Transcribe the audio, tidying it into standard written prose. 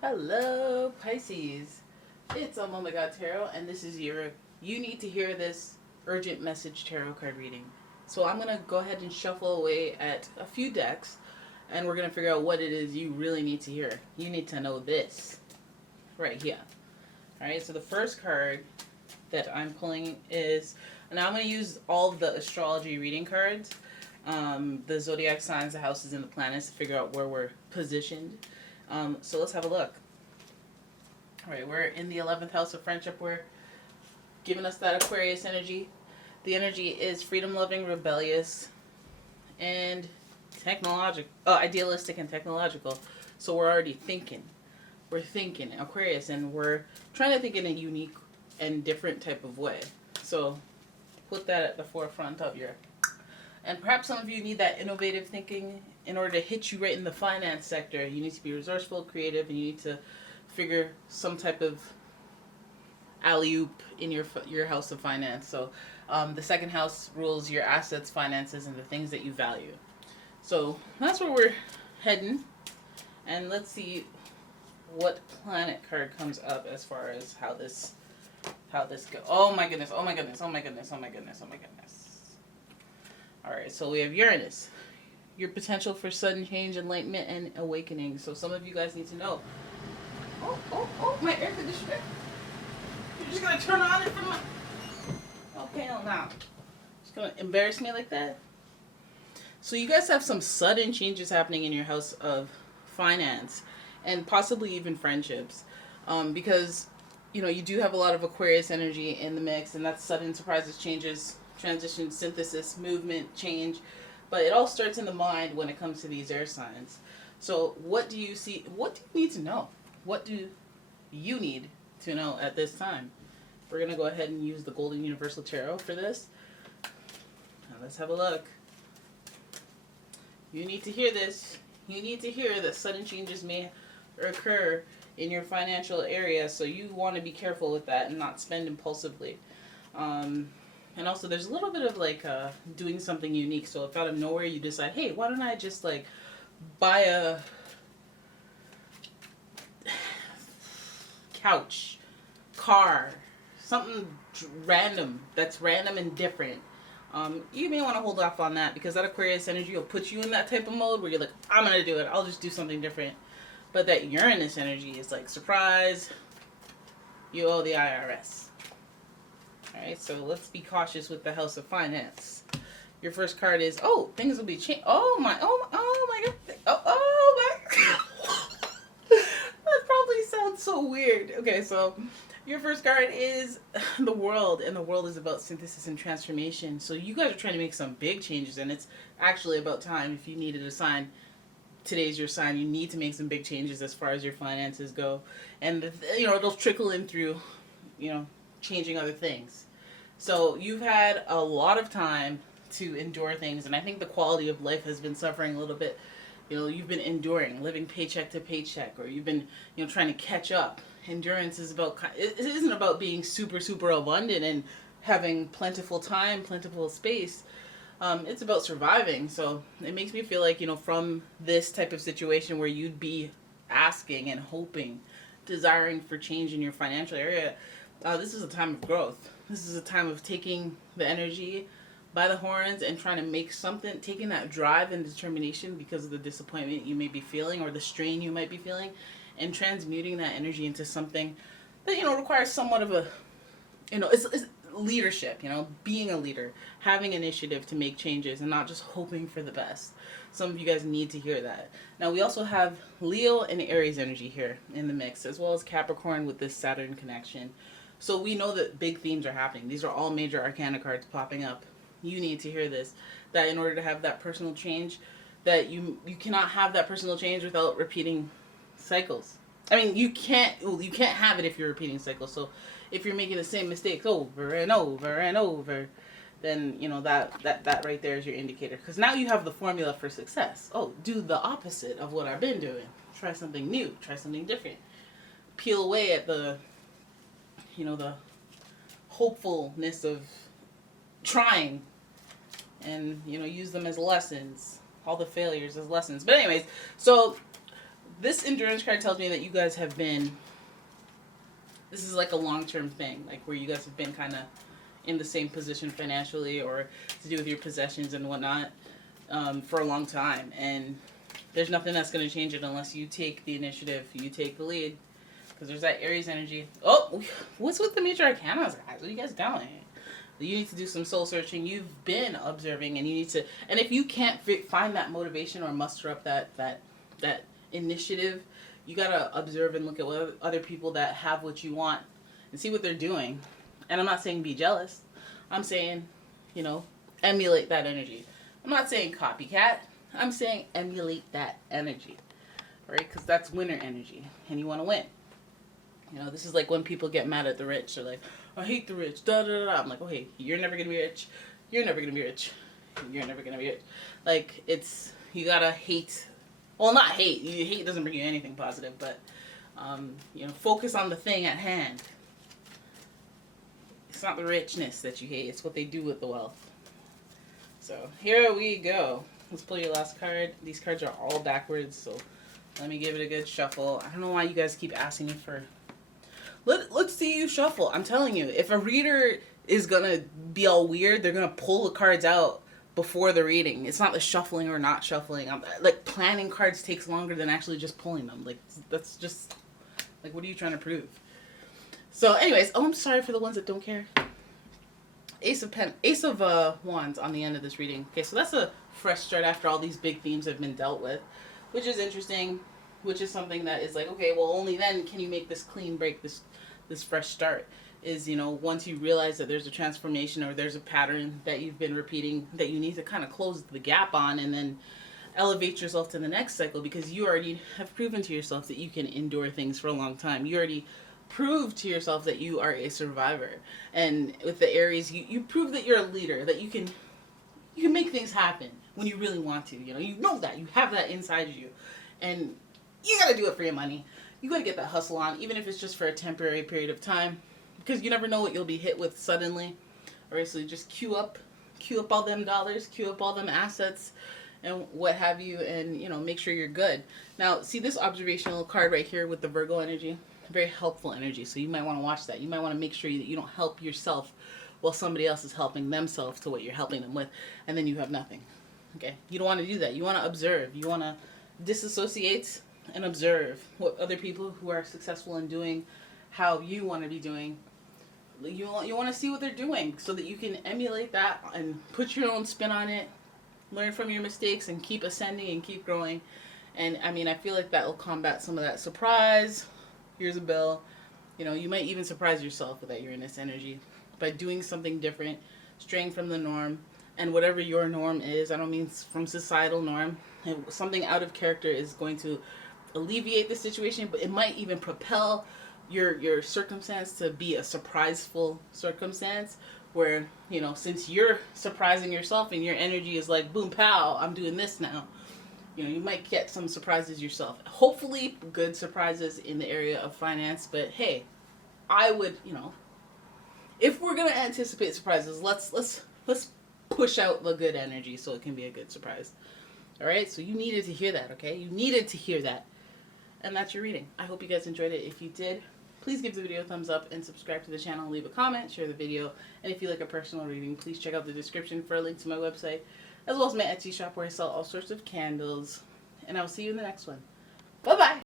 Hello, Pisces. It's umomgtarot, and this is your You Need to Hear This Urgent Message Tarot card reading. So I'm going to go ahead and shuffle away at a few decks, and we're going to figure out what it is you really need to hear. You need to know this right here. Alright, so the first card that I'm pulling is, and I'm going to use all of the astrology reading cards, the zodiac signs, the houses, and the planets to figure out where we're positioned. So let's have a look. All right, we're in the 11th house of friendship. We're giving us that Aquarius energy. The energy is freedom-loving, rebellious, and idealistic and technological. So we're already thinking. We're thinking Aquarius, and we're trying to think in a unique and different type of way. So put that at the forefront of your. And perhaps some of you need that innovative thinking in order to hit you right in the finance sector. You need to be resourceful, creative, and you need to figure some type of alley-oop in your house of finance. So the second house rules your assets, finances, and the things that you value. So that's where we're heading. And let's see what planet card comes up as far as how this goes. Oh my goodness, oh my goodness, oh my goodness, oh my goodness, oh my goodness. Alright, so we have Uranus. Your potential for sudden change, enlightenment, and awakening. So some of you guys need to know. Oh, my air conditioner. You're just going to turn on it from my... Okay, no, now. Just going to embarrass me like that? So you guys have some sudden changes happening in your house of finance and possibly even friendships. Because, you do have a lot of Aquarius energy in the mix, and that's sudden surprises, changes, transition, synthesis, movement, change. But it all starts in the mind when it comes to these air signs. So what do you see? What do you need to know? What do you need to know at this time? We're going to go ahead and use the Golden Universal Tarot for this. Now let's have a look. You need to hear this. You need to hear that sudden changes may occur in your financial area, so you want to be careful with that and not spend impulsively. And also, there's a little bit of doing something unique. So if out of nowhere you decide, hey, why don't I just buy a couch, car, something random that's random and different. You may want to hold off on that because that Aquarius energy will put you in that type of mode where you're like, I'm going to do it. I'll just do something different. But that Uranus energy is like, surprise, you owe the IRS. Alright, so let's be cautious with the House of Finance. Your first card is, things will be changed. Oh my god. Oh my. That probably sounds so weird. Okay, so your first card is the World, and the World is about synthesis and transformation. So you guys are trying to make some big changes, and it's actually about time. If you needed a sign, today's your sign. You need to make some big changes as far as your finances go. And, it'll trickle in through, changing other things. So you've had a lot of time to endure things, and I think the quality of life has been suffering a little bit. You've been enduring, living paycheck to paycheck, or you've been, trying to catch up. Endurance is it isn't about being super, super abundant and having plentiful time, plentiful space. It's about surviving. So it makes me feel like, from this type of situation where you'd be asking and hoping, desiring for change in your financial area, this is a time of growth. This is a time of taking the energy by the horns and trying to make something, taking that drive and determination because of the disappointment you may be feeling or the strain you might be feeling, and transmuting that energy into something that, requires somewhat of a, it's leadership, being a leader, having initiative to make changes and not just hoping for the best. Some of you guys need to hear that. Now, we also have Leo and Aries energy here in the mix, as well as Capricorn with this Saturn connection. So we know that big themes are happening. These are all major arcana cards popping up. You need to hear this. That in order to have that personal change, that you cannot have that personal change without repeating cycles. I mean, you can't have it if you're repeating cycles. So if you're making the same mistakes over and over and over, then that right there is your indicator. Because now you have the formula for success. Do the opposite of what I've been doing. Try something new. Try something different. Peel away at the the hopefulness of trying, and use them as lessons, all the failures as lessons. But anyways, so This endurance card tells me that you guys have been, this is like a long-term thing, like where you guys have been kind of in the same position financially or to do with your possessions and whatnot for a long time. And there's nothing that's going to change it unless you take the initiative, you take the lead. Because there's that Aries energy. Oh, what's with the major arcana, guys? What are you guys doing? You need to do some soul searching. You've been observing, and you need to. And if you can't find that motivation or muster up that initiative, you gotta observe and look at what other people that have what you want, and see what they're doing. And I'm not saying be jealous. I'm saying, emulate that energy. I'm not saying copycat. I'm saying emulate that energy, right? Because that's winner energy, and you want to win. This is like when people get mad at the rich. They're like, I hate the rich, da da da. I'm like, okay, you're never going to be rich. You're never going to be rich. You're never going to be rich. Like, you got to hate. Well, not hate. Hate doesn't bring you anything positive, but, focus on the thing at hand. It's not the richness that you hate. It's what they do with the wealth. So, here we go. Let's pull your last card. These cards are all backwards, so let me give it a good shuffle. I don't know why you guys keep asking me for... Let's see you shuffle. I'm telling you, if a reader is going to be all weird, they're going to pull the cards out before the reading. It's not the shuffling or not shuffling. Like, planning cards takes longer than actually just pulling them. Like, that's just... Like, what are you trying to prove? So, anyways, I'm sorry for the ones that don't care. Ace of Wands on the end of this reading. Okay, so that's a fresh start after all these big themes have been dealt with, which is interesting, which is something that is like, okay, well, only then can you make this clean break, this fresh start, is, once you realize that there's a transformation or there's a pattern that you've been repeating that you need to kind of close the gap on and then elevate yourself to the next cycle, because you already have proven to yourself that you can endure things for a long time. You already prove to yourself that you are a survivor. And with the Aries, you prove that you're a leader, that you can make things happen when you really want to. You know that. You have that inside you. And you got to do it for your money. You got to get that hustle on, even if it's just for a temporary period of time, because you never know what you'll be hit with suddenly. All right, so just queue up all them dollars, queue up all them assets, and what have you, and, make sure you're good. Now, see this observational card right here with the Virgo energy? Very helpful energy, so you might want to watch that. You might want to make sure that you don't help yourself while somebody else is helping themselves to what you're helping them with, and then you have nothing. Okay? You don't want to do that. You want to observe. You want to disassociate and observe what other people who are successful in doing, how you want to be doing. You want to see what they're doing so that you can emulate that and put your own spin on it, learn from your mistakes, and keep ascending and keep growing. And, I feel like that will combat some of that surprise. Here's a bill. You might even surprise yourself with that Uranus energy by doing something different, straying from the norm, and whatever your norm is. I don't mean from societal norm. Something out of character is going to alleviate the situation, but it might even propel your circumstance to be a surpriseful circumstance where, since you're surprising yourself and your energy is like, boom, pow, I'm doing this now. You might get some surprises yourself. Hopefully good surprises in the area of finance. But hey, I would, if we're going to anticipate surprises, let's push out the good energy so it can be a good surprise. All right? So you needed to hear that, okay? You needed to hear that. And that's your reading. I hope you guys enjoyed it. If you did, please give the video a thumbs up and subscribe to the channel. Leave a comment, share the video. And if you like a personal reading, please check out the description for a link to my website, as well as my Etsy shop where I sell all sorts of candles. And I will see you in the next one. Bye-bye.